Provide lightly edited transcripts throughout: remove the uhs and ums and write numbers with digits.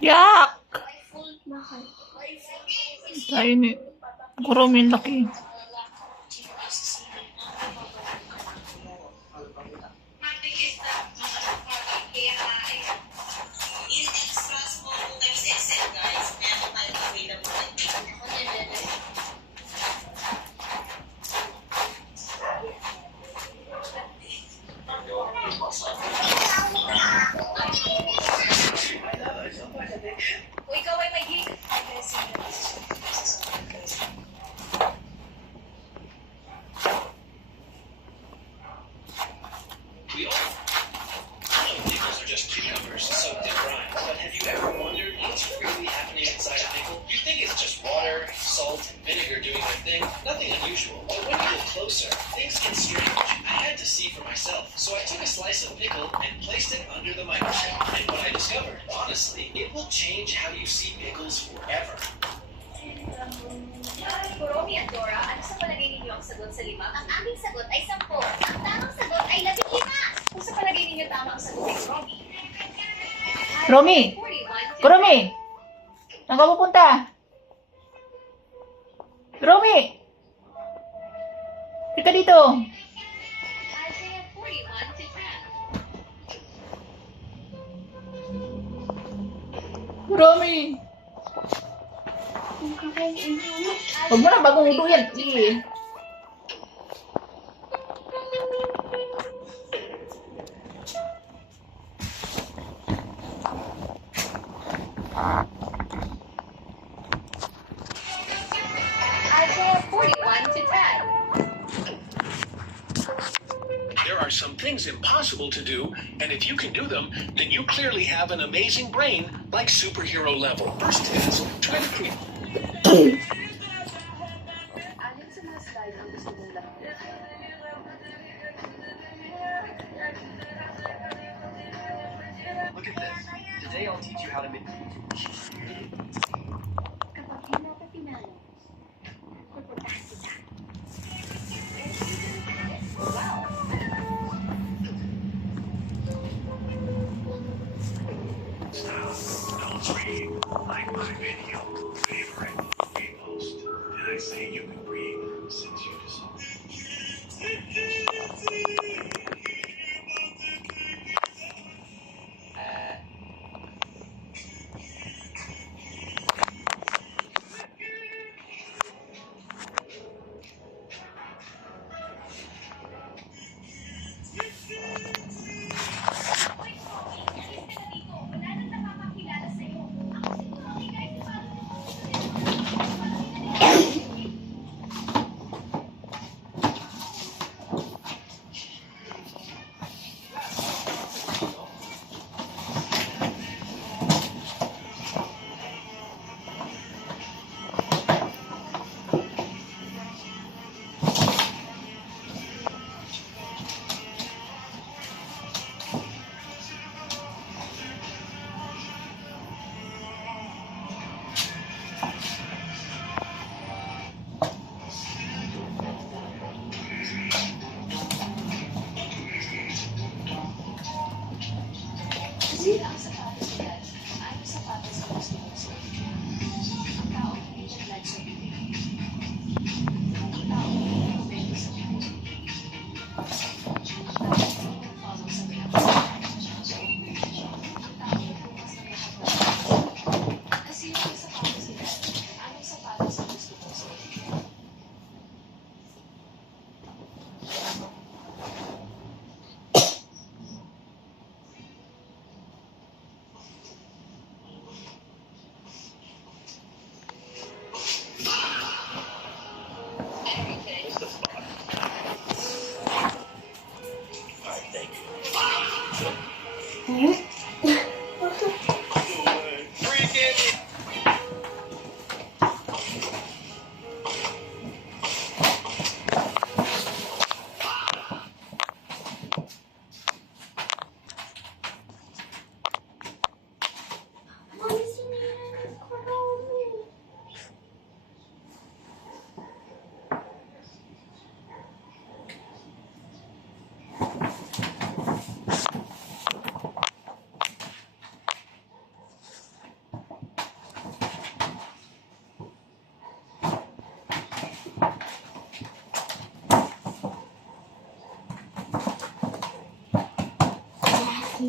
Yak! Tayo ni Kuromi laki. Nothing unusual, but when you look closer, things get strange. I had to see for myself, so I took a slice of pickle and placed it under the microscope. And what I discovered, honestly, it will change how you see pickles forever. Kuromi at Dora, ano sa palagay ninyo ang sagot sa 5? Ang aming sagot ay 10. Ang tamang sagot ay 15. Kung sa palagay ninyo tama ang sagot ay Kuromi. Kuromi! Kuromi! Saan ka pupunta? Kuromi! Ika dito! Isaiah 41-10. Kuromi! Huwag mo na bagong udo yan. Sige. Isaiah 41-10. There are some things impossible to do, and if you can do them, then you clearly have an amazing brain, like superhero level. First is to increase. Look at this. Today I'll teach you how to make. Kapag hindi ka pinalo, pupuntahan kita. Wow! Don't read like my video favorite repost. Did I say you can read since you decided? May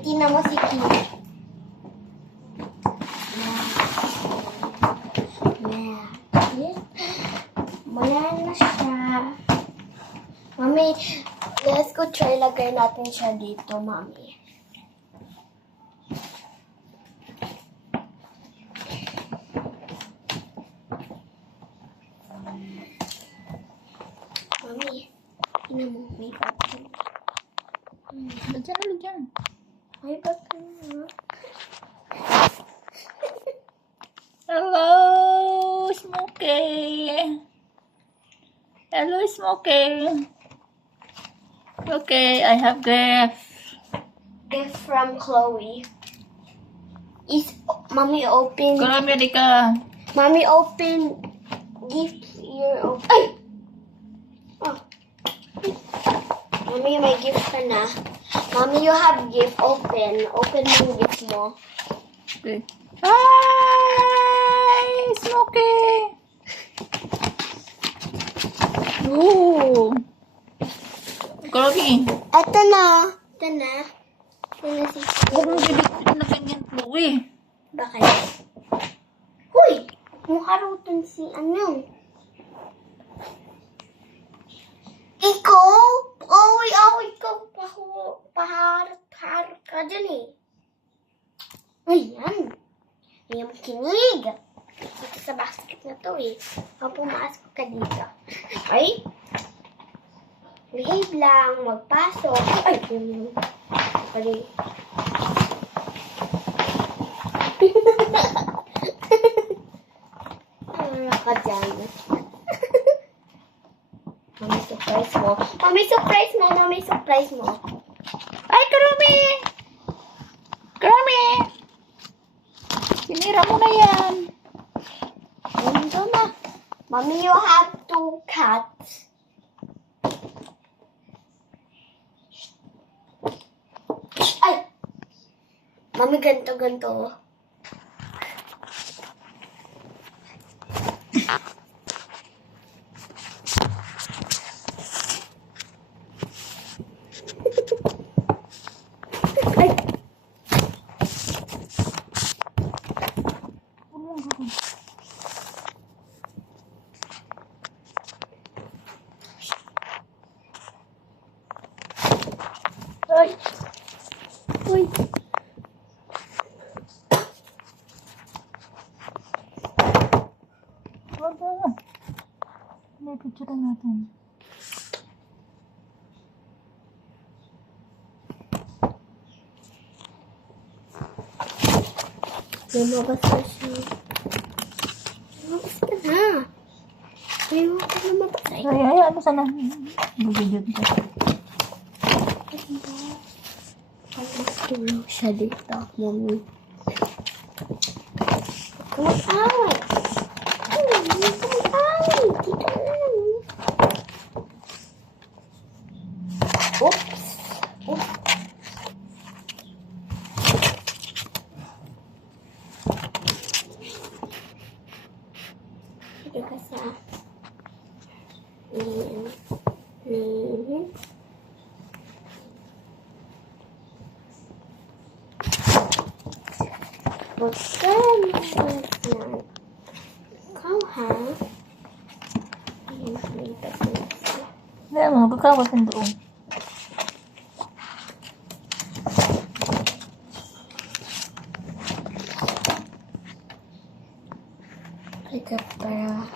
tina mo si Kim. Wala na siya. Mami, let's go try lagay natin siya dito, Mami. Mami, tingnan mo, may button. Lagyan. May button na. Hello, Smokey. Hello, Smokey. Okay, I have gift. Gift from Chloe. Is Mommy open? Karami di ka. Mommy open gift your open. Ay! Oh. Mommy, may gift ka na. Mommy, you have gift. Open. Open mo yung gift mo. Okay. Hi, Smokey. Ooh. Karami. Ito na. Ito na. Ito na si Huwag mo bibigyan na ganyan, Chloe. Bakit? Huy! Mukarutan si ano? Ikaw? Ikaw. Paharap ka dyan eh. Ayan. Ayan mo kinig. Dito sa basket na to eh. Pumasok ka dito. Ay? Behave lang. Magpasok. Ay! Sorry. Ano ka dyan? Mami, surprise mo. Mami, surprise mo. Ay, Karami! Karami! Sinira mo na yan. Ito na. Mami, you have 2 cats. Ay! Mami, ganto. Ay! Ay! Uy! Wag na. May picture natin. Lumabas na siya. Lumabas ka na. Ayaw ka lumabas. Ay, ano sana? Video dito. Tulog siya dito, Mami. Kumakain. Kumakain. Dito na lang. Oops. Dito ka sa... Huwag ka naman. Ikaw, ha? Ayan, may tapos. Hindi mo, magkakawas ang doon. Ito para